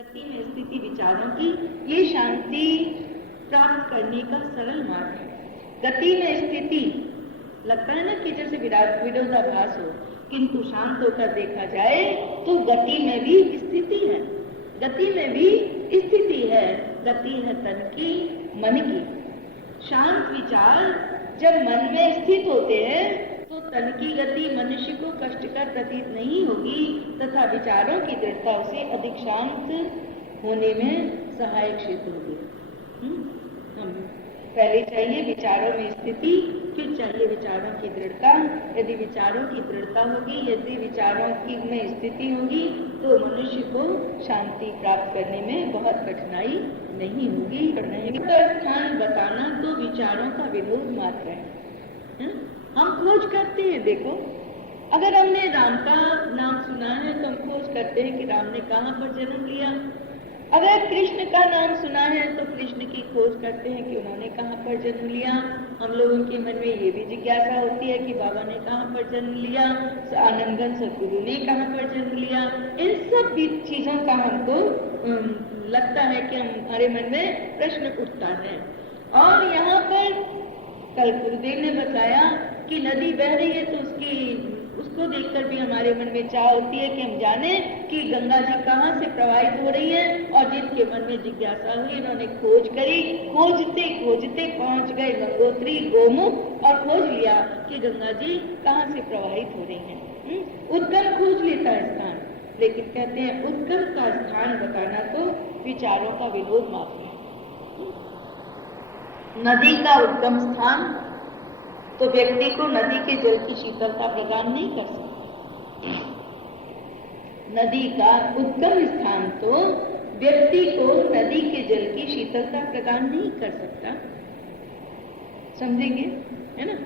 गति में स्थिति विचारों की ये शांति प्राप्त करने का सरल मार्ग है। गति में स्थिति लगता है ना कि जैसे विरोधाभास हो, किंतु शांत होकर देखा जाए तो गति में भी स्थिति है, गति में भी स्थिति है। गति है तन की, मन की। शांत विचार जब मन में स्थित होते हैं तो तन की गति मनुष्य को कष्टकर प्रतीत नहीं होगी तथा विचारों की दृढ़ता उसे अधिक शांत होने में सहायक सिद्ध होगी। हम पहले चाहिए विचारों में स्थिति, फिर चाहिए विचारों की दृढ़ता। यदि विचारों की दृढ़ता होगी, यदि विचारों की में स्थिति होगी तो मनुष्य को शांति प्राप्त करने में बहुत कठिनाई नहीं होगी। इसका स्थान बताना तो विचारों का विरोध मात्र है। हम खोज करते हैं, देखो अगर हमने राम का नाम सुना है तो हम खोज करते हैं कि राम ने कहाँ पर जन्म लिया। अगर कृष्ण का नाम सुना है तो कृष्ण की खोज करते हैं कि उन्होंने कहाँ पर जन्म लिया। हम लोगों के मन में ये भी जिज्ञासा होती है कि बाबा ने कहाँ पर जन्म लिया, आनंदघन सद्गुरु ने कहाँ पर जन्म लिया। इन सब चीजों का हमको लगता है कि हमारे मन में प्रश्न उठता है। और यहाँ पर कल गुरुदेव ने बताया कि नदी बह रही है तो उसको देखकर भी हमारे मन में चाह होती है कि हम जाने कि गंगा जी कहाँ से प्रवाहित हो रही है। और जिनके मन में जिज्ञासा हुई, इन्होंने खोज करी, खोजते खोजते पहुंच गए गंगोत्री गोमुख और खोज लिया कि गंगा जी कहाँ से प्रवाहित हो रही हैं। उद्गम खोज लेता है स्थान, लेकिन कहते हैं उद्गम का स्थान बताना तो विचारों का विरोध मात्र है। नदी का उद्गम स्थान तो व्यक्ति को नदी के जल की शीतलता प्रदान नहीं कर सकता। नदी का उद्गम स्थान तो व्यक्ति को नदी के जल की शीतलता प्रदान नहीं कर सकता। समझेंगे, है ना,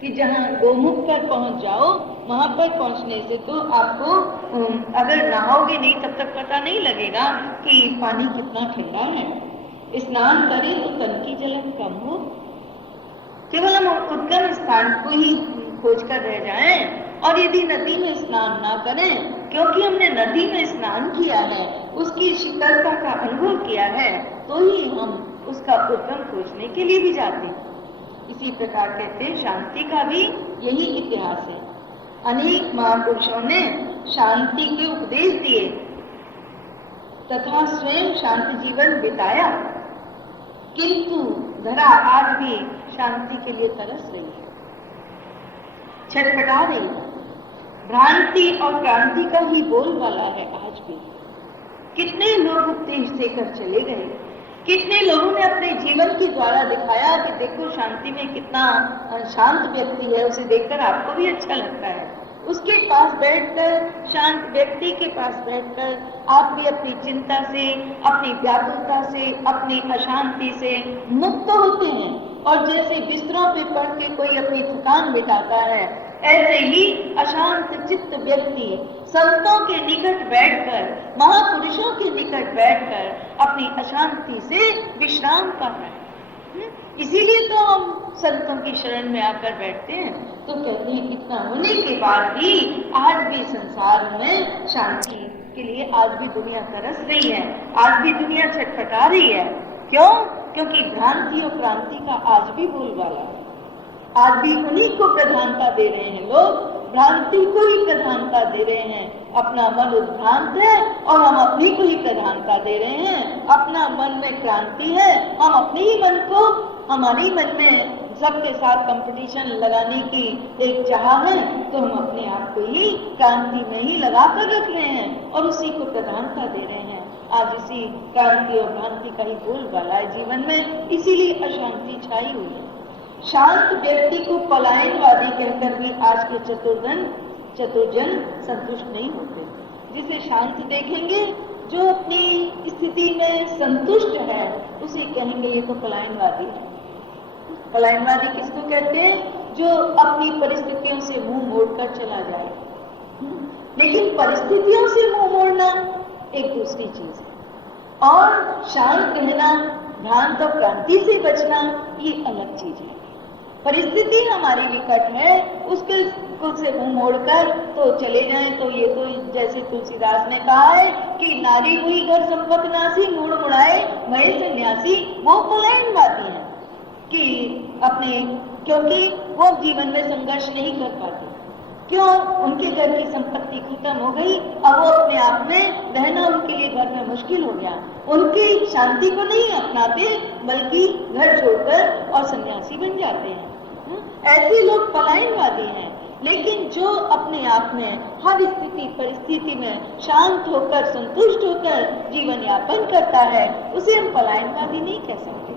कि जहां गोमुख पर पहुंच जाओ, वहां पर पहुंचने से तो आपको अगर नहाओगे नहीं तब तक पता नहीं लगेगा कि पानी कितना ठंडा है। स्नान करें तो तन की जलन कम हो। केवल हम उद्गम स्थान को ही खोज कर रह जाएं, और यदि नदी में स्नान ना करें, क्योंकि हमने नदी में स्नान किया है, उसकी शीतलता का अनुभव किया है, तो ही हम उसका उद्गम खोजने के लिए भी जाते हैं। इसी प्रकार कहते हैं शांति का भी यही इतिहास है। अनेक महापुरुषों ने शांति के उपदेश दिए तथा स्वयं शांति जीवन बिताया, किंतु धरा आज भी शांति के लिए तरस रही है, छटपटा रही है। भ्रांति और क्रांति का ही बोलबाला है आज भी। कितने लोग उपदेश देकर चले गए, कितने लोगों ने अपने जीवन के द्वारा दिखाया कि देखो शांति में कितना शांत व्यक्ति है, उसे देखकर आपको भी अच्छा लगता है। उसके पास बैठकर, शांत व्यक्ति के पास बैठकर आप भी अपनी चिंता से, अपनी व्याकुलता से, अपनी अशांति से मुक्त होते हैं। और जैसे बिस्तरों पे पड़ के कोई अपनी थकान मिटाता है, ऐसे ही अशांत चित्त व्यक्ति संतों के निकट बैठकर, महापुरुषों के निकट बैठकर अपनी अशांति से विश्राम कर रहे हैं। इसीलिए तो हम संतों की शरण में आकर बैठते हैं। तो कहते हैं इतना होने के बाद भी आज भी संसार में शांति के लिए आज भी दुनिया तरस रही है, आज भी दुनिया छटपटा रही है। क्यों? क्योंकि भ्रांति और क्रांति का आज भी बोलबाला है। आज भी उन्हीं को प्रधानता दे रहे हैं लोग, भ्रांति को ही प्रधानता दे रहे हैं। अपना मन उद्भ्रांत है और हम अपनी को ही प्रधानता दे रहे हैं। अपना मन में क्रांति है, हम अपने ही मन को, हमारे मन में सबके साथ कंपटीशन लगाने की एक चाह है, तो हम अपने आप को ही क्रांति में ही लगा कर रख रहे हैं और उसी को प्रधानता दे रहे हैं। आज इसी क्रांति और भ्रांति का ही बोलबाला है जीवन में, इसीलिए अशांति छाई हुई है। शांत व्यक्ति को पलायनवादी कहकर भी आज के चतुर्जन संतुष्ट नहीं होते। जिसे शांत देखेंगे, जो अपनी स्थिति में संतुष्ट है, उसे कहेंगे ये तो पलायनवादी है। पलायनवादी किसको कहते हैं? जो अपनी परिस्थितियों से मुंह मोड़कर चला जाए। लेकिन परिस्थितियों से मुंह मोड़ना एक दूसरी चीज है, और शांत कहना, भ्रांत और क्रांति से बचना, ये अलग चीज है। परिस्थिति हमारी विकट है, उसके से मुंह मोड़कर तो चले जाएं तो ये तो जैसे तुलसीदास ने कहा है कि नारी हुई घर संपत नासी, मुड़ मुड़ाए भय सन्यासी। वो पलायनवादी है कि अपने, क्योंकि वो जीवन में संघर्ष नहीं कर पाते। क्यों? उनके घर की संपत्ति खत्म हो गई, अब वो अपने आप में रहना उनके लिए घर में मुश्किल हो गया। उनकी शांति को नहीं अपनाते बल्कि घर छोड़कर और सन्यासी बन जाते हैं। ऐसे लोग पलायनवादी हैं। लेकिन जो अपने आप में हर स्थिति परिस्थिति में शांत होकर संतुष्ट होकर जीवन यापन करता है, उसे हम पलायनवादी नहीं कह सकते।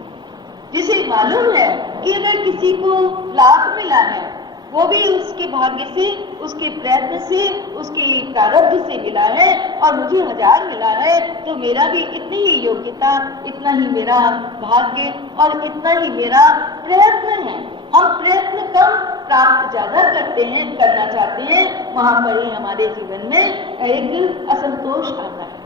जिसे मालूम है कि अगर किसी को लाभ मिला है वो भी उसके भाग्य से, उसके प्रयत्न से, उसके प्रारब्ध से मिला है, और मुझे 1000 मिला है तो मेरा भी इतनी ही योग्यता, इतना ही मेरा भाग्य और इतना ही मेरा प्रयत्न है। हम प्रयत्न कम प्राप्त ज्यादा करते हैं, करना चाहते हैं, वहां पर ही हमारे जीवन में एक असंतोष आता है।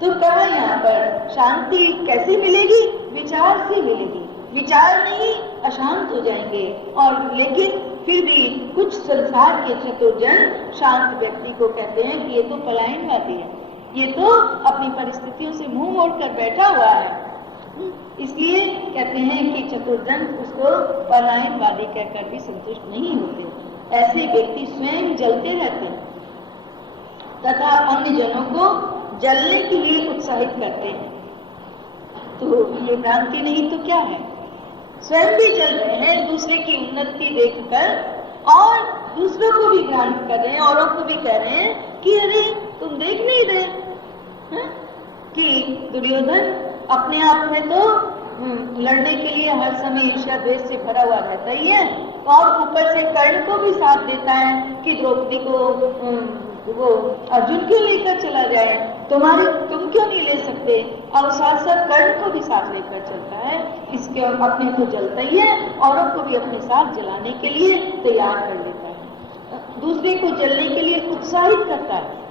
तो कहा यहाँ पर शांति कैसे मिलेगी? विचार से मिलेगी। विचार नहीं अशांत हो जाएंगे। और लेकिन फिर भी कुछ संसार के चतुर्जन शांत व्यक्ति को कहते हैं कि ये तो पलायनवादी है, ये तो अपनी परिस्थितियों से मुंह मोड़कर बैठा हुआ है। इसलिए कहते हैं कि चतुर्जन उसको पलायनवादी कहकर भी संतुष्ट नहीं होते। ऐसे व्यक्ति स्वयं जलते रहते हैं तथा अन्य जनों को जलने के लिए उत्साहित करते हैं। तो ये भ्रांति नहीं तो क्या है? स्वयं भी जल रहे हैं दूसरे की उन्नति देखकर, और दूसरों को भी भ्रांत कर रहे हैं, औरों को भी कह रहे हैं कि अरे तुम देख नहीं रहे कि दुर्योधन अपने आप में तो लड़ने के लिए हर समय ईर्ष्या द्वेष से भरा हुआ रहता ही है, और ऊपर से कर्ण को भी साथ देता है कि द्रौपदी को वो अर्जुन क्यों लेकर चला जाए, तुम क्यों नहीं ले सकते, और साथ साथ कर्ण को भी साथ लेकर चलता है। इसके अपने को जलता ही है, औरों को भी अपने साथ जलाने के लिए तैयार कर लेता है, दूसरे को जलने के लिए उत्साहित करता है।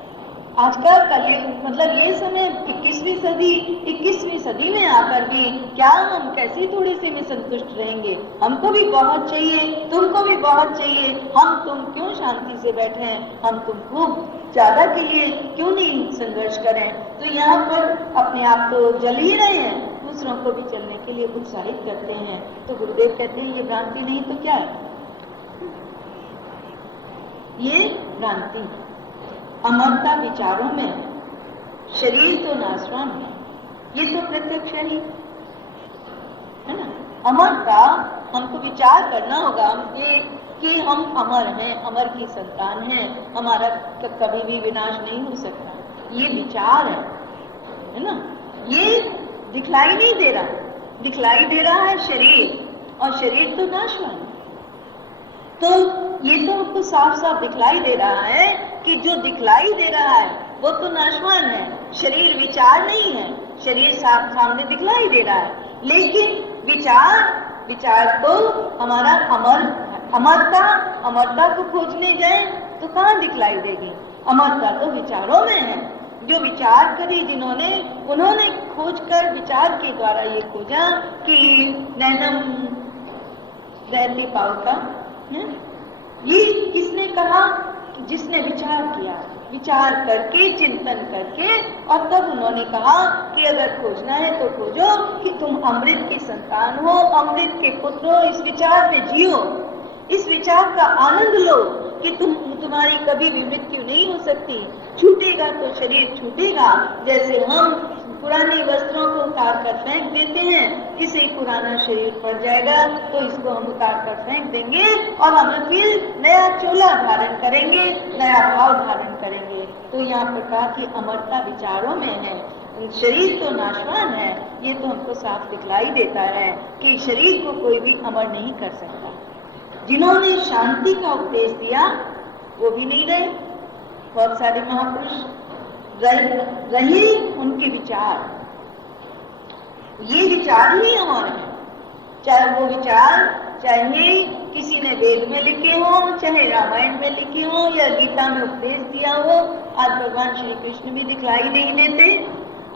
आजकल का मतलब ये समय 21वीं सदी में आकर भी क्या हम कैसी थोड़ी सी में संतुष्ट रहेंगे? हमको भी बहुत चाहिए, तुमको भी बहुत चाहिए, हम तुम क्यों शांति से बैठे हैं, हम तुम खूब ज्यादा के लिए क्यों नहीं संघर्ष करें? तो यहाँ पर अपने आप तो जल ही रहे हैं, दूसरों को भी चलने के लिए उत्साहित करते हैं। तो गुरुदेव कहते हैं ये भ्रांति नहीं तो क्या है? ये भ्रांति है। अमरता विचारों में, शरीर तो नाशवान है, ये तो प्रत्यक्ष है ही, है ना। अमरता हमको विचार करना होगा कि हम अमर हैं, अमर की संतान हैं, हमारा कभी भी विनाश नहीं हो सकता। ये विचार है ना। ये दिखलाई नहीं दे रहा, दिखलाई दे रहा है शरीर, और शरीर तो नाशवान है। तो ये तो आपको साफ साफ दिखलाई दे रहा है कि जो दिखलाई दे रहा है वो तो नाशवान है, शरीर विचार नहीं है। शरीर साफ सामने दिखलाई दे रहा है, लेकिन विचार तो हमारा अमरता को खोजने जाए तो कहाँ दिखलाई देगी? अमरता तो विचारों में है। जो विचार करी जिन्होंने, उन्होंने खोजकर विचार के द्वारा ये खोजा कि नैनम रहते पावका। ये किसने कहा? जिसने विचार किया, विचार करके चिंतन करके, और तब उन्होंने कहा कि अगर खोजना है तो खोजो कि तुम अमृत की संतान हो, अमृत के पुत्र हो, इस विचार में जियो, इस विचार का आनंद लो कि तुम्हारी कभी भी मृत्यु नहीं हो सकती। छूटेगा तो शरीर छूटेगा, जैसे हम पुराने वस्त्रों को उतार कर फेंक देते हैं, इसे पुराना शरीर पड़ जाएगा तो इसको हम उतार कर फेंक देंगे और हम फिर नया चोला धारण करेंगे, नया भाव धारण करेंगे। तो यहाँ पर कहा कि अमरता विचारों में है, शरीर तो नाशवान है। ये तो हमको साफ दिखलाई देता है कि शरीर को कोई भी अमर नहीं कर सकता। जिन्होंने शांति का उपदेश दिया वो भी नहीं रहे, बहुत सारे महापुरुष रहे उनके विचार, ये विचार ही हमारे हैं। चाहे वो विचार चाहे किसी ने वेद में लिखे हो, चाहे रामायण में लिखे हो, या गीता में उपदेश दिया हो। आज भगवान श्री कृष्ण भी दिखलाई नहीं देते,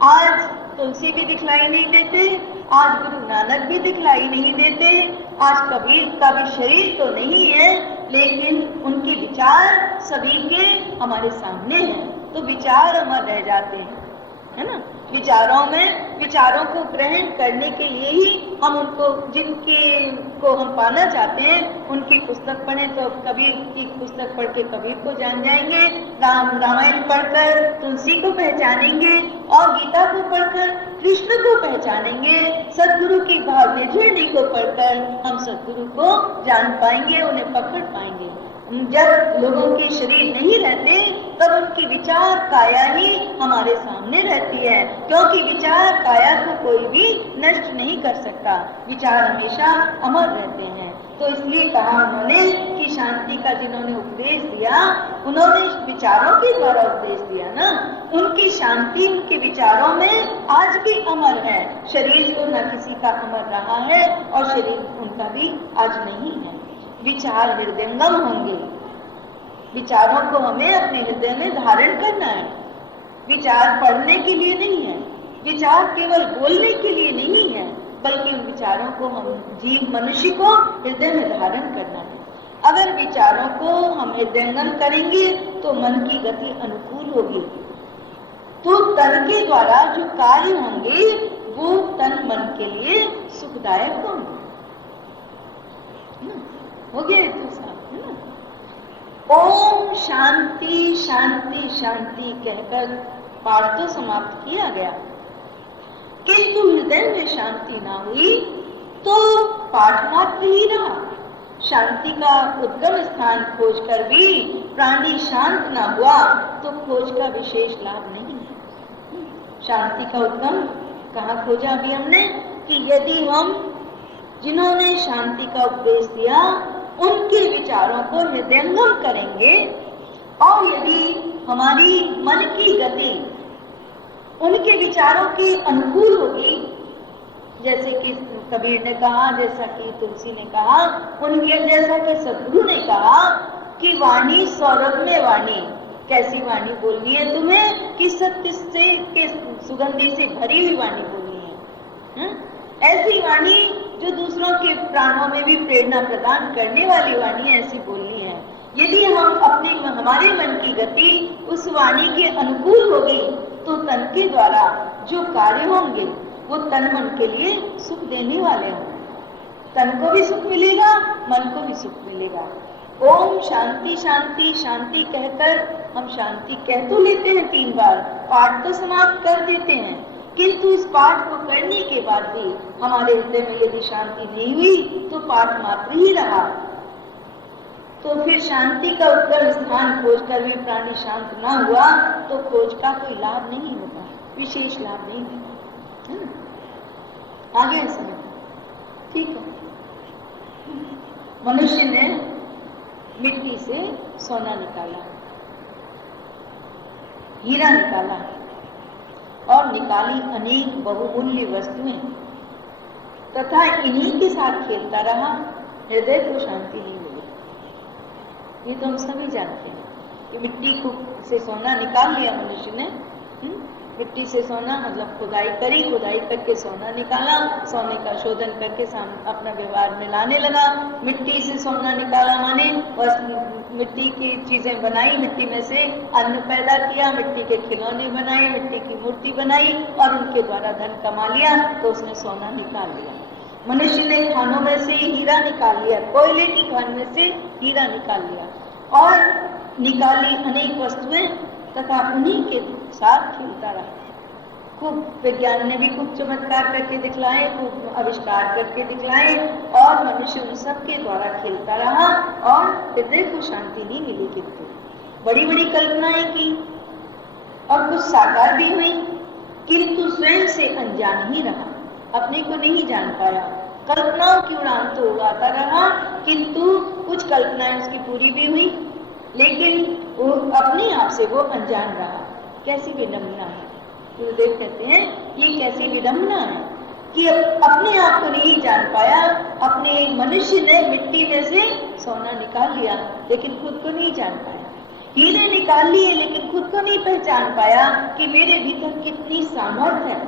आज तुलसी भी दिखलाई नहीं देते, आज गुरु नानक भी दिखलाई नहीं देते, आज कबीर का भी शरीर तो नहीं है, लेकिन उनके विचार सभी के हमारे सामने हैं, तो विचार अमर रह जाते हैं, है ना। विचारों को ग्रहण करने के लिए ही हम उनको, जिनके को हम पाना चाहते हैं, उनकी पुस्तक पढ़ें तो कबीर की पुस्तक पढ़ के कबीर को जान जाएंगे, रामायण पढ़कर तुलसी को पहचानेंगे, और गीता को पढ़कर कृष्ण को पहचानेंगे, सद्गुरु की भाव निर्जरणी को पढ़कर हम सद्गुरु को जान पाएंगे, उन्हें पकड़ पाएंगे। जब लोगों के शरीर नहीं रहते तब उनकी विचार काया ही हमारे सामने रहती है, क्योंकि विचार काया को कोई भी नष्ट नहीं कर सकता, विचार हमेशा अमर रहते हैं। तो इसलिए कहा उन्होंने कि शांति का जिन्होंने उपदेश दिया, उन्होंने विचारों के द्वारा उपदेश दिया ना, उनकी शांति उनके विचारों में आज भी अमर है। शरीर तो न किसी का अमर रहा है और शरीर उनका भी आज नहीं है। विचार हृदयंगम होंगे, विचारों को हमें अपने हृदय में धारण करना है। विचार पढ़ने के लिए नहीं है, विचार केवल बोलने के लिए नहीं है, बल्कि उन विचारों को हम जीव मनुष्य को हृदय में धारण करना है। अगर विचारों को हम हृदयंगम करेंगे तो मन की गति अनुकूल होगी, तो तन के द्वारा जो कार्य होंगे वो तन मन के लिए सुखदायक होंगे। हो गया तो साथ, है ना। ओम शांति शांति शांति कहकर पाठ तो समाप्त किया गया, किंतु हृदय में शांति ना हुई तो पाठ मात्र ही रहा। शांति का उद्गम स्थान खोजकर भी प्राणी शांत ना हुआ तो खोज का विशेष लाभ नहीं है। शांति का उद्गम कहाँ खोजा अभी हमने, कि यदि हम जिन्होंने शांति का उपदेश दिया उनके विचारों को हृदयंगम करेंगे, और यदि हमारी मन की गति उनके विचारों के अनुकूल होगी, जैसे कि कबीर ने कहा, जैसा कि तुलसी ने कहा, उनके जैसा कि सद्गुरु ने कहा कि वाणी सौरभ में वाणी, कैसी वाणी बोलनी है तुम्हें कि सत्य से के सुगंधी से भरी हुई वाणी बोलनी है, ऐसी वाणी जो दूसरों के प्राणों में भी प्रेरणा प्रदान करने वाली वाणी ऐसी बोलनी है। यदि हम हमारे मन की गति उस वाणी के अनुकूल होगी तो तन के द्वारा जो कार्य होंगे वो तन मन के लिए सुख देने वाले होंगे, तन को भी सुख मिलेगा, मन को भी सुख मिलेगा। ओम शांति शांति शांति कहकर हम शांति कह तो लेते हैं 3 बार, पाठ तो समाप्त कर देते हैं, किंतु इस पाठ को करने के बाद भी हमारे हृदय में यदि शांति नहीं हुई तो पाठ मात्र ही रहा। तो फिर शांति का उत्तम स्थान खोजकर भी प्राणी शांत ना हुआ तो खोज का कोई लाभ नहीं होगा, विशेष लाभ नहीं होगा। आगे समझ, ठीक है। मनुष्य ने मिट्टी से सोना निकाला, हीरा निकाला और निकाली अनेक बहुमूल्य वस्तुएं, तथा इन्हीं के साथ खेलता रहा, हृदय को शांति नहीं मिली। ये तो हम सभी जानते हैं कि मिट्टी को से सोना निकाल लिया मनुष्य ने, मिट्टी से सोना मतलब खुदाई करी, खुदाई करके सोना निकाला, सोने का शोधन करके अपना व्यवहार में लाने लगा। मिट्टी से सोना निकाला माने बस मिट्टी की चीजें बनाई, मिट्टी में से अन्न पैदा किया, मिट्टी के खिलौने बनाए, मिट्टी की मूर्ति बनाई और उनके द्वारा धन कमा लिया, तो उसने सोना निकाल लिया। मनुष्य ने खानों में से हीरा निकाल लिया, कोयले की खान में से हीरा निकाल लिया और निकाली अनेक वस्तुएं तथा उन्हीं के साथ खेलता रहा। खूब विज्ञान ने भी खूब चमत्कार करके दिखलाए, खूब आविष्कार करके दिखलाए और मनुष्य उन सब के द्वारा खेलता रहा और हृदय को शांति नहीं मिली। किंतु बड़ी बड़ी कल्पनाएं की और कुछ साकार भी हुई, किंतु स्वयं से अनजान ही रहा, अपने को नहीं जान पाया। कल्पनाओं की उड़ान तो उड़ाता रहा, किंतु कुछ कल्पनाएं उसकी पूरी भी हुई, लेकिन वो अपने आप से वो अनजान रहा। कैसी विडंबना है, गुरुदेव कहते हैं ये कैसी विडंबना है कि अपने आप को नहीं जान पाया। अपने मनुष्य ने मिट्टी में से सोना निकाल लिया लेकिन खुद को नहीं जान पाया, हीरे निकाल लिए लेकिन खुद को नहीं पहचान पाया कि मेरे भीतर कितनी सामर्थ्य है,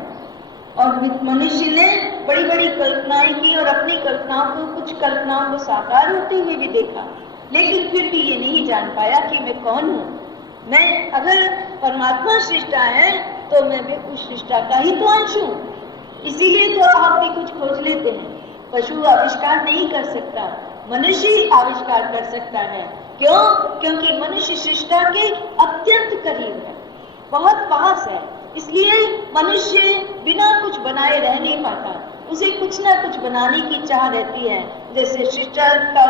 और मनुष्य ने बड़ी बड़ी कल्पनाएं की और अपनी कल्पनाओं को, कुछ कल्पनाओं को साकार होते हुए भी देखा, लेकिन फिर भी ये नहीं जान पाया कि मैं कौन हूँ। मैं, अगर परमात्मा सृष्टा है तो मैं भी उस सृष्टा का ही तो अंश हूँ। इसीलिए तो आप भी कुछ खोज लेते हैं। पशु आविष्कार नहीं कर सकता, मनुष्य ही आविष्कार कर सकता है। क्यों? क्योंकि मनुष्य सृष्टा के अत्यंत करीब है, बहुत पास है। इसलिए मनुष्य बिना कुछ बनाए रह नहीं पाता, उसे कुछ ना कुछ बनाने की चाह रहती है। जैसे सृष्टा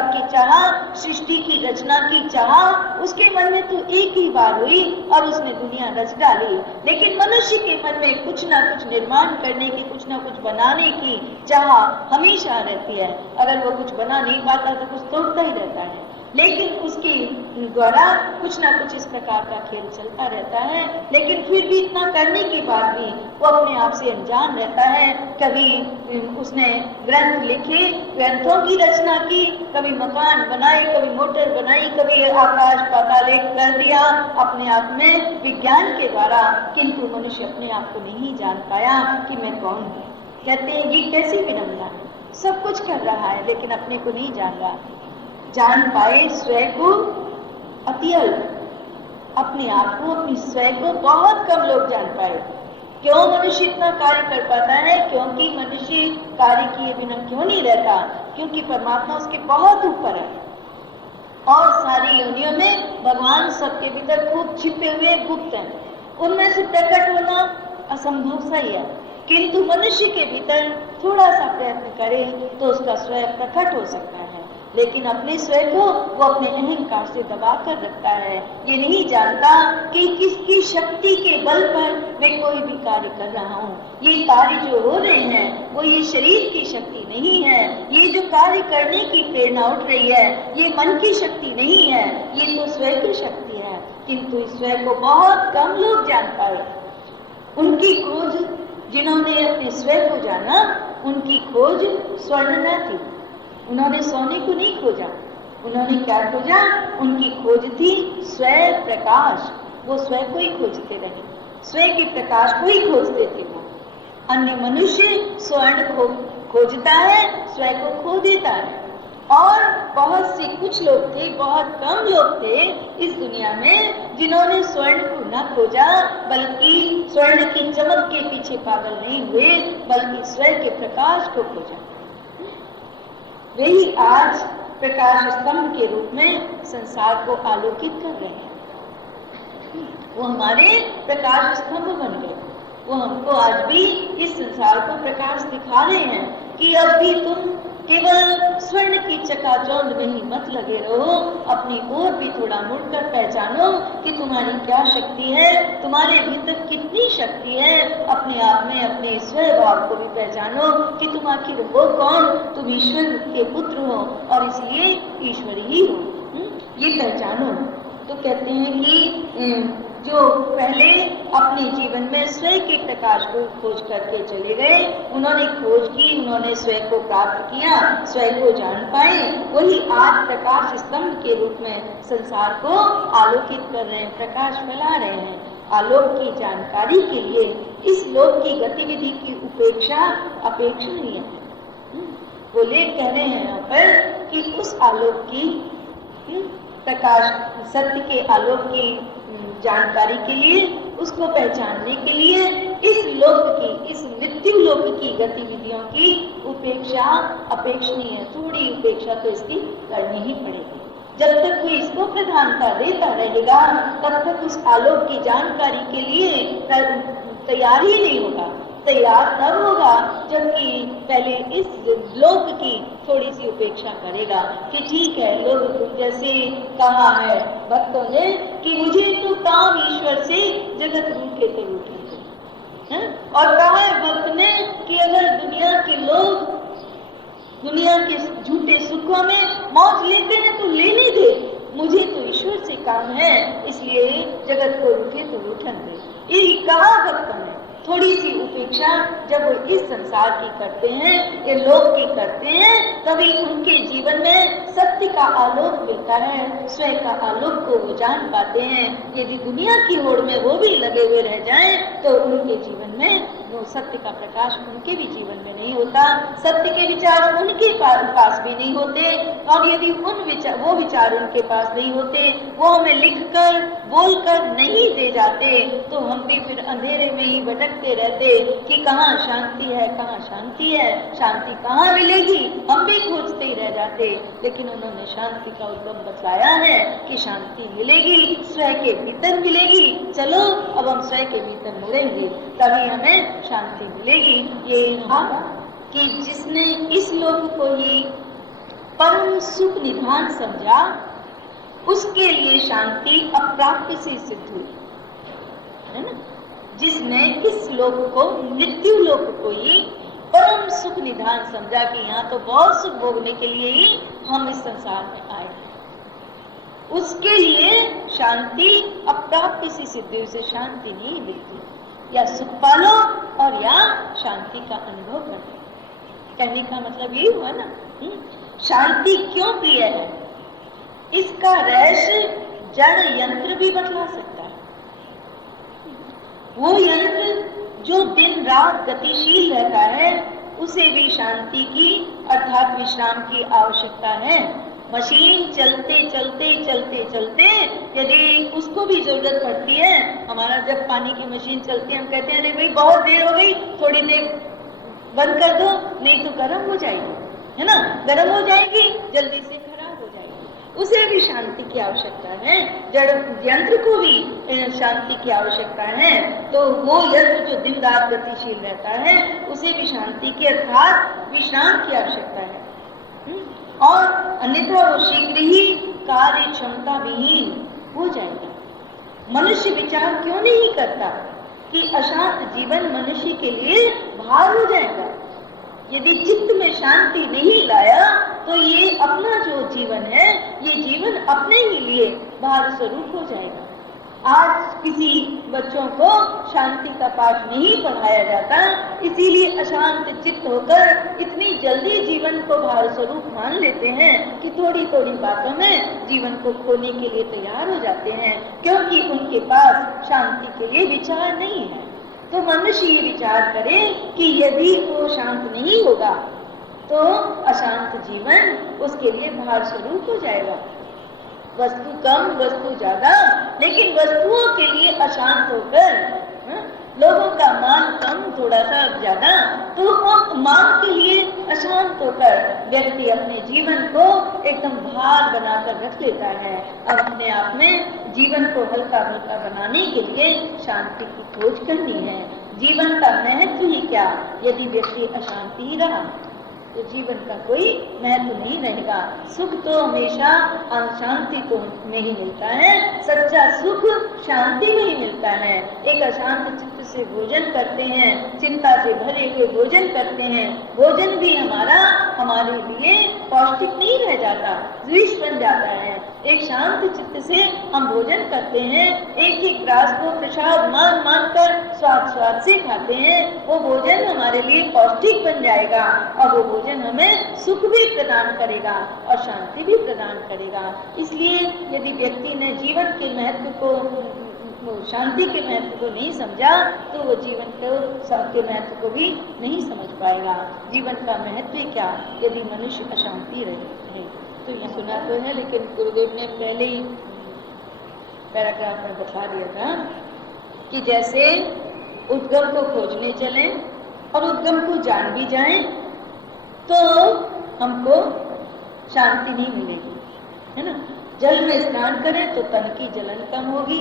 की चाह, सृष्टि की रचना की चाह उसके मन में तो एक ही बार हुई और उसने दुनिया रच डाली। लेकिन मनुष्य के मन में कुछ ना कुछ निर्माण करने की, कुछ ना कुछ बनाने की चाह हमेशा रहती है। अगर वो कुछ बना नहीं पाता तो कुछ तोड़ता ही रहता है, लेकिन उसके द्वारा कुछ ना कुछ इस प्रकार का खेल चलता रहता है। लेकिन फिर भी इतना करने के बाद भी वो अपने आप से अनजान रहता है। कभी उसने ग्रंथ लिखे, ग्रंथों की रचना की, कभी मकान बनाए, कभी मोटर बनाई, कभी आकाश पाताल एक कर दिया अपने आप में विज्ञान के द्वारा, किंतु मनुष्य अपने आप को नहीं जान पाया कि मैं कौन हूँ। कहते हैं ये कैसी विडंबना है, सब कुछ कर रहा है लेकिन अपने को नहीं जान रहा। जान पाए स्वयं को अति अल्प, अपने आप को, अपनी स्वयं को बहुत कम लोग जान पाए। क्यों मनुष्य इतना कार्य कर पाता है? क्योंकि मनुष्य कार्य किए बिना क्यों नहीं रहता? क्योंकि परमात्मा उसके बहुत ऊपर है और सारी योनियों में भगवान सबके भीतर खूब छिपे हुए गुप्त हैं, उनमें से प्रकट होना असंभव सा ही है। किंतु मनुष्य के भीतर थोड़ा सा प्रयत्न करे तो उसका स्वयं प्रकट हो सकता है, लेकिन अपने स्वयं को वो अपने अहंकार से दबा कर रखता है। ये नहीं जानता कि किसकी शक्ति के बल पर मैं कोई भी कार्य कर रहा हूँ। ये कार्य जो हो रहे हैं वो ये शरीर की शक्ति नहीं है, ये जो कार्य करने की प्रेरणा उठ रही है ये मन की शक्ति नहीं है, ये तो स्वयं की शक्ति है। किंतु इस स्वयं को बहुत कम लोग जान पाए। उनकी खोज, जिन्होंने अपने स्वयं को जाना, उनकी खोज स्वर्ण न थी, उन्होंने सोने को नहीं खोजा। उन्होंने क्या खोजा? उनकी खोज थी स्वयं प्रकाश। वो स्वयं को ही खोजते रहे, स्वयं के प्रकाश को ही खोजते थे वो। अन्य मनुष्य स्वर्ण को खोजता है, स्वयं को खो देता है। और बहुत से कुछ लोग थे, बहुत कम लोग थे इस दुनिया में जिन्होंने स्वर्ण को न खोजा, बल्कि स्वर्ण की चमक के पीछे पागल नहीं हुए, बल्कि स्वयं के प्रकाश को खोजा। वही आज प्रकाश स्तंभ के रूप में संसार को आलोकित कर रहे हैं। वो हमारे प्रकाश स्तंभ बन गए। वो हमको आज भी इस संसार को प्रकाश दिखा रहे हैं कि अब भी तुम केवल स्वर्ण की चकाचौंध में ही मत लगे रहो, अपनी ओर भी थोड़ा मुड़कर पहचानो कि तुम्हारी क्या शक्ति है, तुम्हारे भीतर कितनी शक्ति है। अपने आप में अपने स्वभाव को भी पहचानो कि तुम आखिर हो कौन, तुम ईश्वर के पुत्र हो और इसलिए ईश्वर ही हो, ये पहचानो। तो कहते हैं कि जो पहले अपने जीवन में स्वयं के प्रकाश को खोज करके चले गए, उन्होंने खोज की, उन्होंने स्वयं को प्राप्त किया, स्वयं को जान पाए, वही आज प्रकाश स्तंभ के रूप में संसार को आलोकित कर रहे हैं, प्रकाश फैला रहे हैं। आलोक की जानकारी के लिए इस लोक की गतिविधि की उपेक्षा अपेक्षणीय है। वो लेख कह रहे हैं यहाँ पर कि उस आलोक की प्रकाश, सत्य के आलोक की जानकारी के लिए, उसको पहचानने के लिए इस लोक की, इस मृत्यु लोक की गतिविधियों की उपेक्षा अपेक्षणीय है। थोड़ी उपेक्षा तो इसकी करनी ही पड़ेगी। जब तक कोई इसको प्रधानता देता रहेगा तब तक उस आलोक की जानकारी के लिए तैयार ही नहीं होगा। तैयार तब होगा जबकि पहले इस लोक की थोड़ी सी उपेक्षा करेगा कि ठीक है, लोग जैसे कहा है भक्तों ने कि मुझे तो काम ईश्वर से, जगत रूठे तो रूठे। और कहा है भक्त ने कि अगर दुनिया के लोग दुनिया के झूठे सुखों में मौज लेते हैं तो लेने दे, मुझे तो ईश्वर से काम है, इसलिए जगत को रूठे तो रूठन दे। ये कहा भक्तों ने। थोड़ी सी उपेक्षा जब वो इस संसार की करते हैं, ये लोक की करते हैं, तभी उनके जीवन में सत्य का आलोक मिलता है, स्वयं का आलोक को वो जान पाते हैं। यदि दुनिया की होड़ में वो भी लगे हुए रह जाएं तो उनके जीवन में वो सत्य का प्रकाश उनके भी जीवन में नहीं होता, सत्य के विचार उनके पास भी नहीं होते, और यदि वो विचार उनके पास नहीं होते, वो हमें लिखकर बोलकर नहीं दे जाते, तो हम भी फिर अंधेरे में ही भटकते रहते कि कहाँ शांति है, कहाँ शांति है, शांति कहाँ मिलेगी, हम भी खोजते ही रह जाते। लेकिन उन्होंने शांति का उद्गम बताया है कि शांति मिलेगी, स्वयं के भीतर मिलेगी। चलो अब हम स्वयं के भीतर मुड़ेंगे, तभी हमें शांति मिलेगी। ये कि जिसने इस लोक को ही परम सुख निधान समझा, उसके लिए शांति अप्राप्य से सिद्ध हुई, है ना। जिसने इस लोक को, मृत्यु लोक को ही परम सुख निधान समझा कि यहाँ तो बहुत सुख भोगने के लिए ही हम इस संसार में आए, उसके लिए शांति अप्राप्य से सिद्ध हुई। उसे शांति नहीं मिलती, या सुख पालो और या शांति का अनुभव करो। कहने का मतलब यही हुआ ना, शांति क्यों प्रिय है, इसका रहस्य जड़ यंत्र भी बतला सकता है। वो यंत्र जो दिन रात गतिशील रहता है, उसे भी शांति की अर्थात विश्राम की आवश्यकता है। मशीन चलते चलते चलते चलते यदि उसको भी जरूरत पड़ती है, हमारा जब पानी की मशीन चलती है हम कहते हैं अरे भाई बहुत देर हो गई, थोड़ी देर बंद कर दो, नहीं तो गर्म हो जाएगी, है ना, गर्म हो जाएगी, जल्दी से खराब हो जाएगी। उसे भी शांति की आवश्यकता है, जड़ यंत्र को भी शांति की आवश्यकता है। तो वो यंत्र जो दिन रात गतिशील रहता है, उसे भी शांति की अर्थात विश्राम की आवश्यकता है। और अन्यथा वो शीघ्र ही कार्य क्षमता विहीन हो जाएगा। मनुष्य विचार क्यों नहीं करता कि अशांत जीवन मनुष्य के लिए भार हो जाएगा। यदि चित्त में शांति नहीं लाया तो ये अपना जो जीवन है, ये जीवन अपने ही लिए भार स्वरूप हो जाएगा। आज किसी बच्चों को शांति का पाठ नहीं पढ़ाया जाता, इसीलिए अशांत चित्त होकर इतनी जल्दी जीवन को भार स्वरूप मान लेते हैं कि थोड़ी थोड़ी बातों में जीवन को खोने के लिए तैयार हो जाते हैं, क्योंकि उनके पास शांति के लिए विचार नहीं है। तो मनुष्य ये विचार करे कि यदि वो शांत नहीं होगा तो अशांत जीवन उसके लिए भार स्वरूप हो जाएगा। वस्तु कम वस्तु ज्यादा, लेकिन वस्तुओं के लिए अशांत होकर लोगों का मान कम थोड़ा सा ज्यादा, तो मान के लिए अशांत होकर व्यक्ति अपने जीवन को एकदम भार बनाकर रख लेता है। और अपने आप में जीवन को हल्का हल्का बनाने के लिए शांति की खोज करनी है। जीवन का महत्व ही क्या, यदि व्यक्ति अशांति ही रहा तो जीवन का कोई महत्व नहीं रहेगा। सुख तो हमेशा अशांति तो में ही मिलता है, सच्चा सुख शांति में ही मिलता है। एक अशांत चित्त से भोजन करते हैं, चिंता से भरे हुए भोजन करते हैं, भोजन भी हमारे लिए पौष्टिक नहीं रह जाता, विष बन जाता है। एक शांत चित्त से हम भोजन करते हैं, एक एक ग्रास को प्रसाद मान मान कर स्वाद से खाते हैं, वो भोजन हमारे लिए पौष्टिक बन जाएगा और वो भोजन हमें सुख भी प्रदान करेगा और शांति भी प्रदान करेगा। इसलिए यदि व्यक्ति ने जीवन के महत्व को, शांति के महत्व को नहीं समझा तो वो जीवन के महत्व को भी नहीं समझ पाएगा। जीवन का महत्व क्या यदि मनुष्य अशांति रहे। तो ये सुना तो है, लेकिन गुरुदेव ने पहले ही पैराग्राफ में बता दिया था कि जैसे उद्गम को खोजने चले और उद्गम को जान भी जाएं तो हमको शांति नहीं मिलेगी, है ना। जल में स्नान करें तो तन की जलन कम होगी।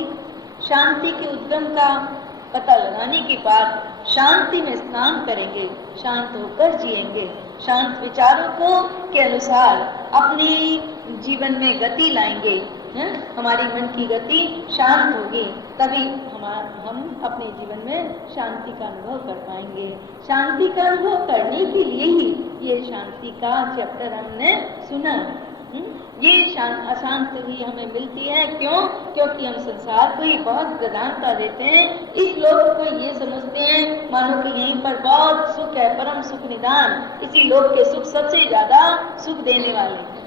शांति के उद्गम का पता लगाने के बाद शांति में स्नान करेंगे, शांत होकर जिएंगे, शांत विचारों को के अनुसार अपने जीवन में गति लाएंगे, हमारी मन की गति शांत होगी, तभी हम अपने जीवन में शांति का अनुभव कर पाएंगे। शांति का अनुभव करने के लिए ही ये शांति का चैप्टर हमने सुना। ये अशांत ही हमें मिलती है, क्यों? क्योंकि हम संसार को ही बहुत प्रधानता देते हैं। इस लोक को ये समझते हैं मानो कि यहीं पर बहुत सुख है, परम सुख निदान, इसी लोक के सुख सबसे ज्यादा सुख देने वाले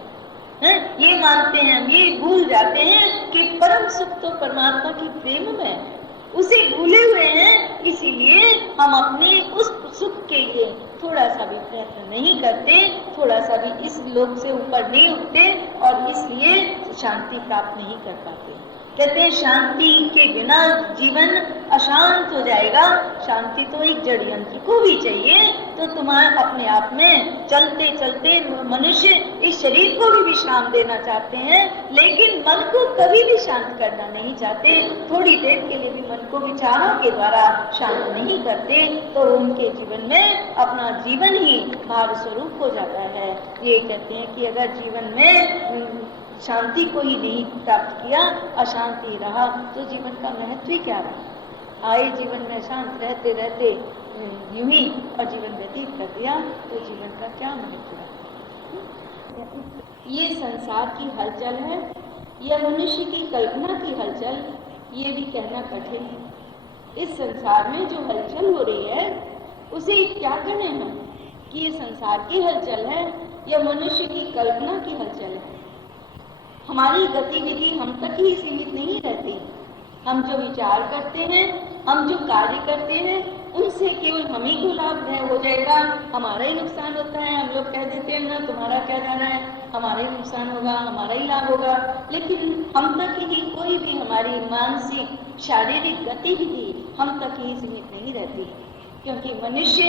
हैं, ये मानते हैं। हम ये भूल जाते हैं कि परम सुख तो परमात्मा की प्रेम में है, उसे भूले हुए हैं, इसीलिए हम अपने उस सुख के लिए थोड़ा सा भी प्रयत्न नहीं करते, थोड़ा सा भी इस लोक से ऊपर नहीं उठते और इसलिए शांति प्राप्त नहीं कर पाते। कहते हैं शांति के बिना जीवन अशांत हो जाएगा। शांति तो एक जड़ यंत्र को भी चाहिए, तो तुम्हारे अपने आप में चलते चलते मनुष्य इस शरीर को भी विश्राम देना चाहते हैं, लेकिन मन को कभी भी शांत करना नहीं चाहते। थोड़ी देर के लिए भी मन को विचारों के द्वारा शांत नहीं करते, तो उनके जीवन में अपना जीवन ही भार स्वरूप हो जाता है। ये कहते हैं कि अगर जीवन में शांति को ही नहीं प्राप्त किया, अशांति रहा, तो जीवन का महत्व ही क्या रहा। आए जीवन में शांत रहते रहते यूं ही और जीवन व्यतीत कर दिया, तो जीवन का क्या महत्व रहा। ये संसार की हलचल है या मनुष्य की कल्पना की हलचल, ये भी कहना कठिन है। इस संसार में जो हलचल हो रही है उसे क्या कहने हम कि ये संसार की हलचल है या मनुष्य की कल्पना की हलचल है। हमारी गतिविधि हम तक ही सीमित नहीं रहती। हम जो विचार करते हैं, हम जो कार्य करते हैं, उनसे केवल हम ही को लाभ हो जाएगा, हमारा ही नुकसान होता है। हम लोग कह देते हैं ना, तुम्हारा क्या जाना है, हमारा ही नुकसान होगा, हमारा ही लाभ होगा। लेकिन हम तक ही कोई भी हमारी मानसिक शारीरिक गतिविधि हम तक ही सीमित नहीं रहती, क्योंकि मनुष्य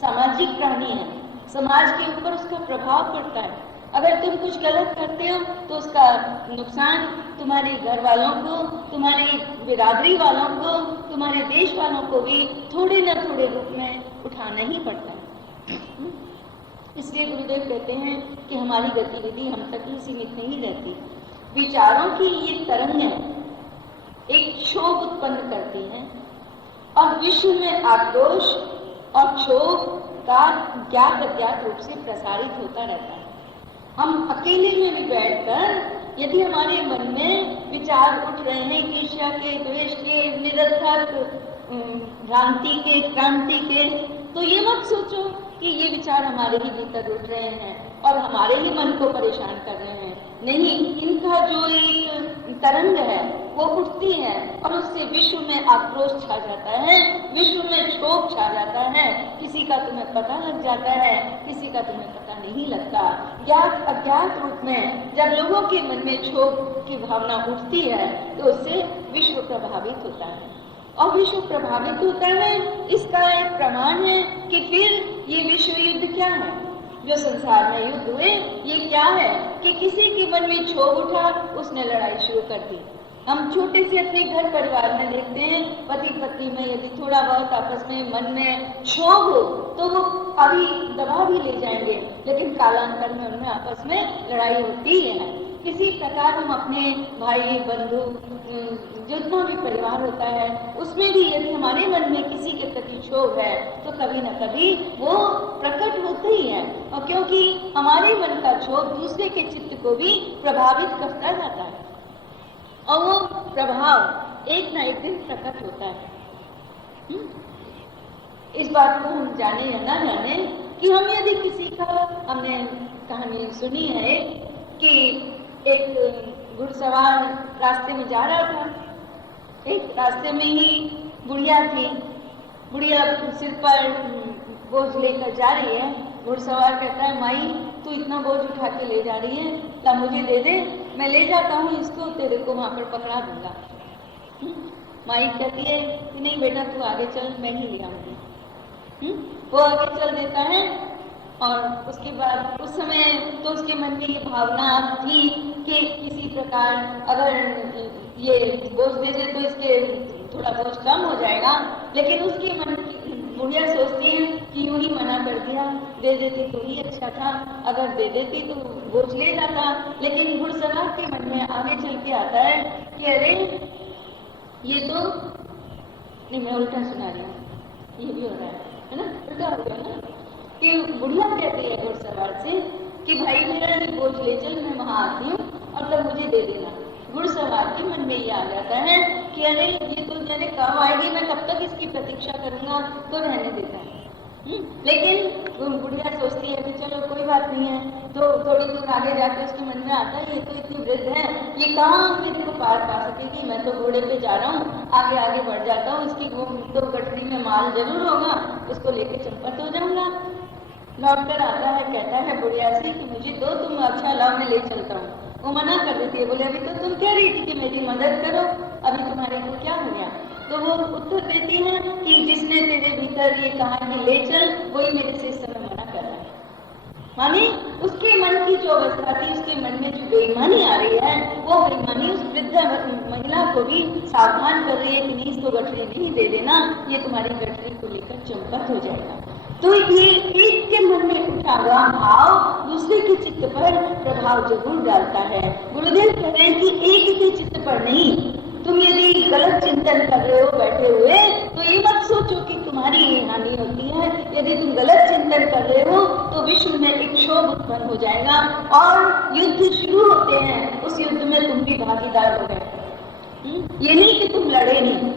सामाजिक प्राणी है। समाज के ऊपर उसका प्रभाव पड़ता है। अगर तुम कुछ गलत करते हो तो उसका नुकसान तुम्हारे घर वालों को, तुम्हारी बिरादरी वालों को, तुम्हारे देश वालों को भी थोड़े न थोड़े रूप में उठाना ही पड़ता है। इसलिए गुरुदेव कहते हैं कि हमारी गतिविधि हम तक ही सीमित नहीं रहती। विचारों की ये तरंगें एक क्षोभ उत्पन्न करती हैं और विश्व में आक्रोश और क्षोभ का ज्ञात अज्ञात रूप से प्रसारित होता रहता है। हम अकेले में भी बैठकर यदि हमारे मन में विचार उठ रहे हैं ईर्ष्या के, द्वेष के, निरर्थक भ्रांति के, क्रांति के, तो ये मत सोचो कि ये विचार हमारे ही भीतर उठ रहे हैं और हमारे ही मन को परेशान कर रहे हैं। नहीं, इनका जो एक तरंग है वो उठती है और उससे विश्व में आक्रोश छा जाता है, विश्व में क्षोभ छा जाता है। किसी का तुम्हें पता लग जाता है, किसी का तुम्हें पता नहीं लगता। ज्ञात अज्ञात रूप में जब लोगों के मन में क्षोभ की भावना उठती है तो उससे विश्व प्रभावित होता है और विश्व प्रभावित होता है। इसका एक प्रमाण है कि फिर ये विश्व युद्ध क्या है, जो संसार में युद्ध हुए, ये क्या है कि किसी के मन में क्षोभ उठा, उसने लड़ाई शुरू कर दी। हम छोटे से अपने घर परिवार में देखते हैं, पति पत्नी में यदि थोड़ा बहुत आपस में मन में क्षोभ हो तो वो अभी दबा भी ले जाएंगे, लेकिन कालांतर में उनमें आपस में लड़ाई होती है। इसी प्रकार हम अपने भाई बंधु जितना भी परिवार होता है उसमें भी यदि हमारे मन में किसी के प्रति क्षोभ है तो कभी न कभी वो प्रकट होते ही है, और क्योंकि हमारे मन का क्षोभ दूसरे के चित्त को भी प्रभावित करता जाता है और वो प्रभाव एक न एक दिन प्रकट होता है। इस बात को हम जाने या ना जाने कि हम यदि किसी का, हमने कहानी सुनी है कि एक घुड़सवार रास्ते में जा रहा था, एक रास्ते में ही बुढ़िया थी, बुढ़िया सिर पर बोझ लेकर जा रही है। घुड़सवार कहता है, माई तू इतना बोझ उठा के ले जा रही है, ला मुझे दे दे, मैं ले जाता हूँ इसको, तेरे को वहां पर पकड़ा दूंगा। माई कहती है कि नहीं बेटा तू आगे चल, मैं ही ले आऊंगी। वो आगे चल देता है और उसके बाद उस समय तो उसके मन में ये भावना थी कि किसी प्रकार अगर ये बोझ दे दे तो इसके थोड़ा बोझ कम हो जाएगा, लेकिन उसके मन की बुढ़िया सोचती है कि यूं ही मना कर दिया, दे देती तो ही अच्छा था, अगर दे देती तो बोझ ले जाता। लेकिन घुड़सवार के मन में आगे चल के आता है कि अरे ये तो नहीं, मैं उल्टा सुना रही हूँ, ये भी हो रहा है ना, उल्टा हो गया ना, कि बुढ़िया कहती है घुड़सवार से कि भाई मेरा बोझ ले चल, मैं वहां आती हूँ और तब मुझे दे देना। घुड़सवार के मन में ये आ जाता है कि अरे ये तो मैंने कब आएगी, मैं कब तक इसकी प्रतीक्षा करूंगा, तो रहने देता है। लेकिन वो बुढ़िया सोचती है कि चलो कोई बात नहीं है, तो थोड़ी दूर आगे जाके उसके मन में आता है ये तो इतनी वृद्ध है, ये कहाँ मेरे को पार पा सकेगी, मैं तो घोड़े पे जा रहा हूँ, आगे आगे बढ़ जाता हूँ, इसकी वो तो गठरी में माल जरूर होगा, उसको लेके चंपत हो जाऊंगा। लौट कर आता है, कहता है बुढ़िया से कि मुझे दो, तुम अच्छा लाओ मैं ले चलता हूँ। वो मना कर देती है, बोले अभी तो तुम कह रही थी कि मेरी मदद करो, अभी तुम्हारे को क्या हो गया। तो वो उत्तर देती है कि जिसने तेरे भीतर ये कहा कि ले चल, वही मेरे से इस समय मना कर रहा है। माने उसके मन की जो अवस्था थी, उसके मन में जो बेईमानी आ रही है, वो बेईमानी उस वृद्ध महिला को भी सावधान कर रही है कि नहीं, इसको गठरी नहीं दे देना, ये तुम्हारी गठरी को लेकर चंपत हो जाएगा। तो ये एक के मन में उठा हुआ भाव दूसरे के चित्त पर प्रभाव जरूर डालता है। गुरुदेव कह रहे हैं कि एक के चित्त पर नहीं, तुम यदि गलत चिंतन कर रहे हो बैठे हुए, तो ये मत सोचो कि तुम्हारी ये हानि होती है। यदि तुम गलत चिंतन कर रहे हो तो विश्व में एक क्षोभ उत्पन्न हो जाएगा और युद्ध शुरू होते हैं, उस युद्ध में तुम भी भागीदार हो गए। ये नहीं कि तुम लड़े नहीं,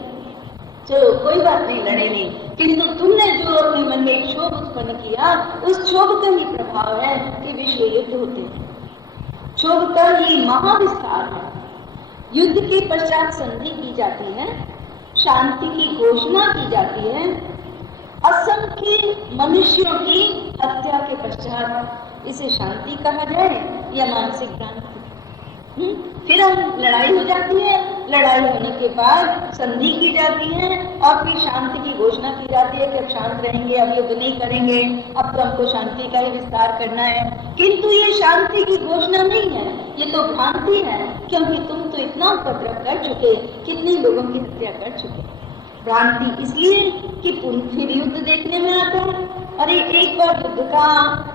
चलो कोई बात नहीं, लड़े नहीं, किंतु तुमने जो अपने मन में एक क्षोभ उत्पन्न किया, उस क्षोभ का ही प्रभाव है कि विश्व युद्ध होते हैं। क्षोभ का ही महाविस्तार है। युद्ध के पश्चात संधि की जाती है, शांति की घोषणा की जाती है, असंख्य मनुष्यों की हत्या के पश्चात इसे शांति कहा जाए या मानसिक क्रांति। फिर हम लड़ाई हो जाती है, लड़ाई होने के बाद संधि की जाती है और फिर शांति की घोषणा की जाती है कि अब शांत रहेंगे, अब युद्ध नहीं करेंगे, अब तो हमको शांति का ही विस्तार करना है। किंतु ये शांति की घोषणा नहीं है, ये तो भ्रांति है, क्योंकि तुम तो इतना उपद्रव कर चुके, कितने लोगों की हत्या कर चुके। भ्रांति इसलिए कि फिर युद्ध देखने में आता है। अरे एक बार युद्ध का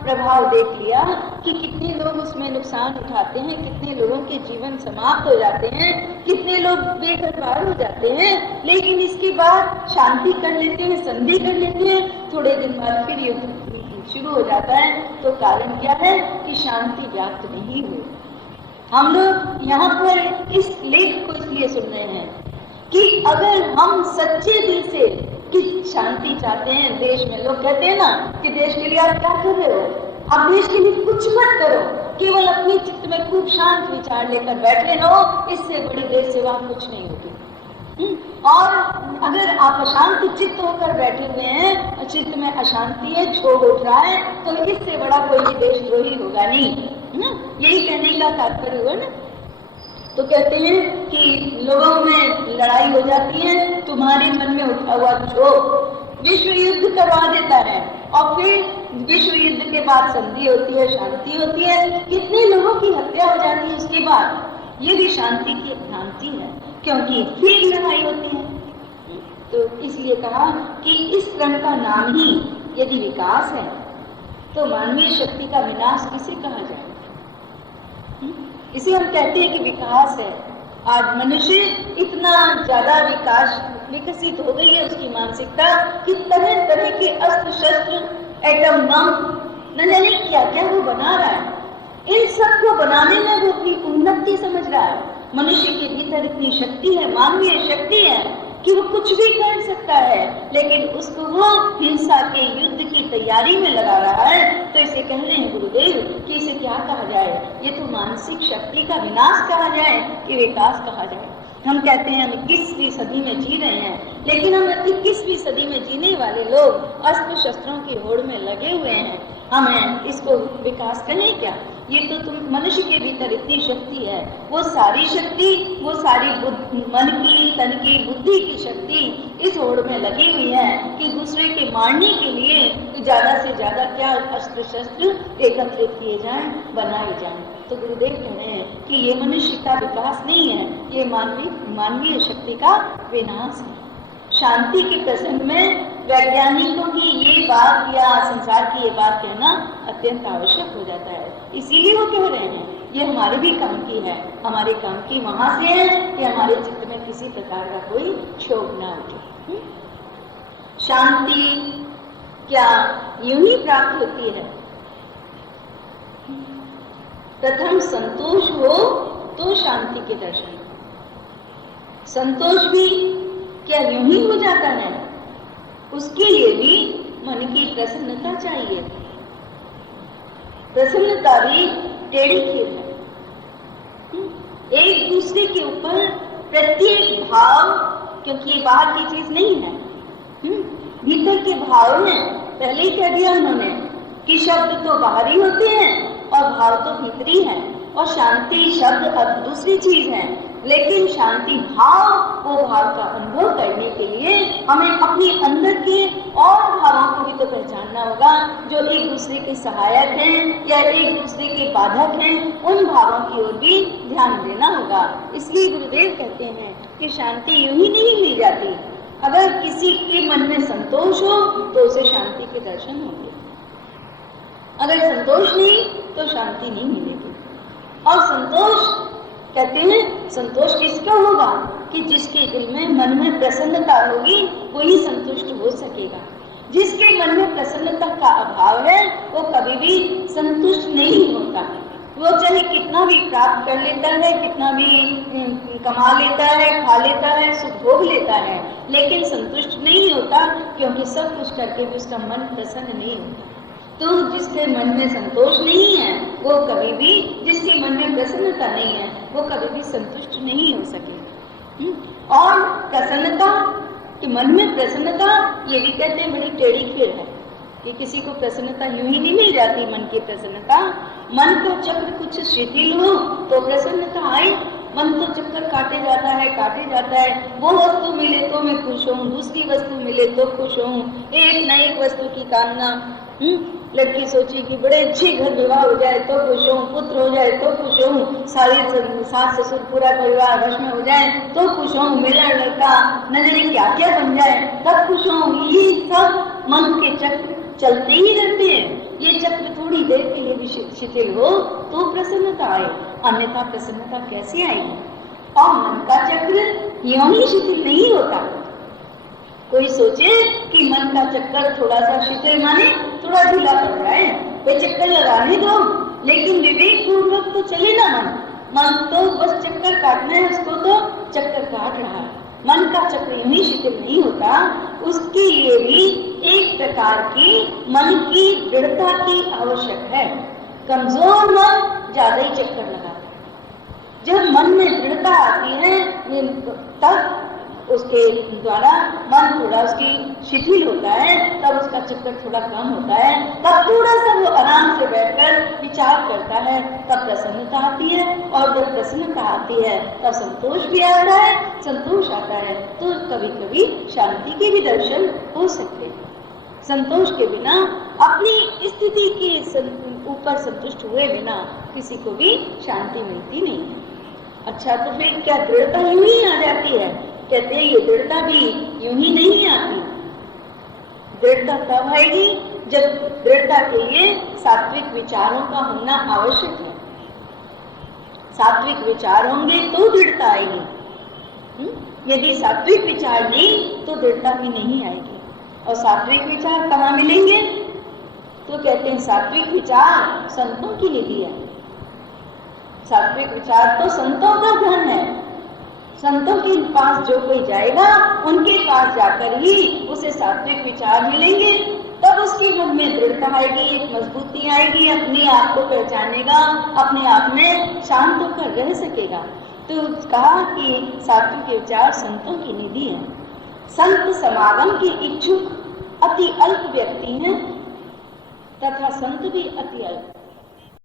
प्रभाव देख लिया कि कितने लोग उसमें नुकसान उठाते हैं, कितने लोगों के जीवन समाप्त हो जाते हैं, कितने लोग बेघरबार हो जाते हैं, लेकिन इसके बाद शांति कर लेते हैं, संधि कर लेते हैं, थोड़े दिन बाद फिर युद्ध शुरू हो जाता है। तो कारण क्या है कि शांति व्याप्त नहीं हुई। हम लोग यहाँ पर इस लेख को इसलिए सुन रहे हैं कि अगर हम सच्चे दिल से कि शांति चाहते हैं देश में, लोग कहते हैं ना कि देश के लिए आप क्या कर रहे हो, आप देश के लिए कुछ मत करो, केवल अपनी चित्त में खूब शांत विचार लेकर बैठे रहो, इससे बड़ी देश सेवा कुछ नहीं होगी। और अगर आप अशांत चित्त होकर बैठे हुए हैं, चित्त में अशांति है, क्षोभ उठ रहा है, तो इससे बड़ा कोई देशद्रोही होगा नहीं। यही कहने का तात्पर्य हुआ ना। तो कहते हैं कि लोगों में लड़ाई हो जाती है, तुम्हारे मन में उठा हुआ क्षोभ विश्व युद्ध करवा देता है, और फिर विश्व युद्ध के बाद संधि होती है, शांति होती है, कितने लोगों की हत्या हो जाती है उसके बाद। ये भी शांति की भ्रांति है, क्योंकि फिर लड़ाई होती है। तो इसलिए कहा कि इस क्रम का नाम ही यदि विकास है, तो मानवीय शक्ति का विनाश किसे कहा जाए। इसे हम कहते हैं कि विकास है। आज मनुष्य इतना ज्यादा विकसित हो गई है उसकी मानसिकता कि तरह तरह के अस्त्र शस्त्र, एटम बम, न जाने क्या क्या वो बना रहा है। इन सब को बनाने में वो अपनी उन्नति समझ रहा है। मनुष्य के भीतर इतनी शक्ति है, मानवीय शक्ति है कि वो कुछ भी कर सकता है, लेकिन उसको वो हिंसा के युद्ध की तैयारी में लगा रहा है। तो इसे कह रहे हैं गुरुदेव कि इसे क्या कहा जाए, ये तो मानसिक शक्ति का विनाश कहा जाए कि विकास कहा जाए। हम कहते हैं हम 21वीं सदी में जी रहे हैं, लेकिन हम 21वीं सदी में जीने वाले लोग अस्त्र शस्त्रों की होड़ में लगे हुए हैं। हमें इसको विकास कहें क्या? ये तो तुम मनुष्य के भीतर इतनी शक्ति है, वो सारी शक्ति, वो सारी मन की, तन की, बुद्धि की शक्ति इस होड़ में लगी हुई है कि दूसरे के मारने के लिए तो ज्यादा से ज्यादा क्या अस्त्र शस्त्र एकत्रित किए जाएं, बनाए जाएं। तो गुरुदेव कह रहे हैं कि ये मनुष्य का विकास नहीं है, ये मानवीय शक्ति का विनाश है। शांति के प्रसंग में वैज्ञानिकों की ये बात या संसार की ये बात कहना अत्यंत आवश्यक हो जाता है। इसीलिए वो कह रहे हैं ये हमारे भी काम की है, हमारे काम की वहां से है कि हमारे चित्त में किसी प्रकार का कोई क्षोभ ना उठे। शांति क्या यूं ही प्राप्त होती है? प्रथम संतोष हो तो शांति के दर्शन। संतोष भी क्या यूं ही हो जाता है? उसके लिए भी मन की प्रसन्नता चाहिए। प्रसन्नता भी टेढ़ी खीर है। एक दूसरे के ऊपर प्रत्येक भाव, क्योंकि ये बाहर की चीज नहीं है, भीतर के भाव में पहले ही कह दिया उन्होंने कि शब्द तो बाहरी होते हैं और भाव तो भीतरी है, और शांति शब्द अब दूसरी चीज है, लेकिन शांति भाव, वो भाव का अनुभव करने के लिए हमें अपने अंदर के और भावों को भी तो पहचानना होगा जो एक दूसरे के सहायक हैं या एक दूसरे के बाधक हैं। उन भावों की ओर भी ध्यान देना होगा। इसलिए गुरुदेव कहते हैं कि शांति यूं ही नहीं मिल जाती। अगर किसी के मन में संतोष हो तो उसे शांति के दर्शन होंगे, अगर संतोष नहीं तो शांति नहीं मिलेगी। और संतोष कहते हैं, संतोष किसका होगा कि जिसके दिल में मन में प्रसन्नता होगी वही संतुष्ट हो सकेगा। जिसके मन में प्रसन्नता का अभाव है वो कभी भी संतुष्ट नहीं होता। वो चाहे कितना भी प्राप्त कर लेता है, कितना भी कमा लेता है, खा लेता है, सुख भोग लेता है, लेकिन संतुष्ट नहीं होता, क्योंकि सब कुछ करके भी उसका मन प्रसन्न नहीं होता। तो जिसके मन में संतोष नहीं है वो कभी भी, जिसके मन में प्रसन्नता नहीं है वो कभी भी संतुष्ट नहीं हो सकेगा। और प्रसन्नता कि मन में प्रसन्नता, ये भी कहते हैं बड़ी टेढ़ी खीर है कि किसी को प्रसन्नता यूं ही नहीं मिल जाती। मन की प्रसन्नता, मन का चक्र कुछ शिथिल हो तो प्रसन्नता आए। मन तो चक्कर काटे जाता है। वो वस्तु मिले तो मैं खुश हूँ, दूसरी वस्तु मिले तो खुश हूँ, एक न एक वस्तु की कामना। लड़की सोची कि बड़े अच्छे घर विवाह हो जाए तो खुश हूँ, पुत्र हो जाए तो खुश हूँ, सारे सास ससुर पूरा परिवार वश में हो जाए तो खुश हूँ, मेरा लड़का न जाने क्या क्या बन जाए तब खुश हूँ। ये सब मन के चक्र चलते ही रहते हैं। ये चक्र थोड़ी देर के लिए भी शिथिल हो तो प्रसन्नता आए, अन्यथा प्रसन्नता कैसे आएगी। और मन का चक्र यूं ही शिथिल नहीं होता। कोई सोचे कि मन का चक्कर थोड़ा सा शिथिल माने थोड़ा ढीला पड़ रहा है, कोई चक्कर लगाने दो, लेकिन विवेक पूर्वक तो चले ना मन तो बस चक्कर काटना है, उसको तो चक्कर काट रहा है। मन का चक्र यूं ही शिथिल नहीं होता। उसके लिए भी एक प्रकार की मन की दृढ़ता की आवश्यक है। कमजोर मन ज्यादा ही चक्कर लगाता है। जब मन में दृढ़ता आती है तब उसके द्वारा मन थोड़ा उसकी शिथिल होता है, तब उसका चक्कर थोड़ा कम होता है, तब थोड़ा सा वो आराम से बैठकर विचार करता है, तब प्रसन्नता आती है। और जब प्रसन्नता आती है तब संतोष भी आता है। संतोष आता है तो कभी कभी शांति के भी दर्शन हो सकते हैं। संतोष के बिना, अपनी स्थिति के ऊपर संतुष्ट हुए बिना किसी को भी शांति मिलती नहीं है। अच्छा, तो फिर क्या दृढ़ता यूं ही आ जाती है? कहते हैं ये दृढ़ता भी यूं ही नहीं आती। दृढ़ता तब आएगी जब दृढ़ता के लिए सात्विक विचारों का होना आवश्यक है। सात्विक विचार होंगे तो दृढ़ता आएगी। यदि सात्विक विचार नहीं तो दृढ़ता भी नहीं आएगी। और सात्विक विचार कहाँ मिलेंगे? तो कहते हैं सात्विक विचार संतों की निधि है। सात्विक विचार तो संतों का धन है। संतों के पास जो कोई जाएगा उनके पास जाकर ही उसे सात्विक विचार मिलेंगे, तब उसके मन में दृढ़ता आएगी, एक मजबूती आएगी, अपने आप को पहचानेगा, अपने आप में शांत होकर रह सकेगा। तो कहा कि सात्विक विचार संतों की निधि है। संत समागम के इच्छुक अति अल्प व्यक्ति हैं तथा संत भी अति अल्प।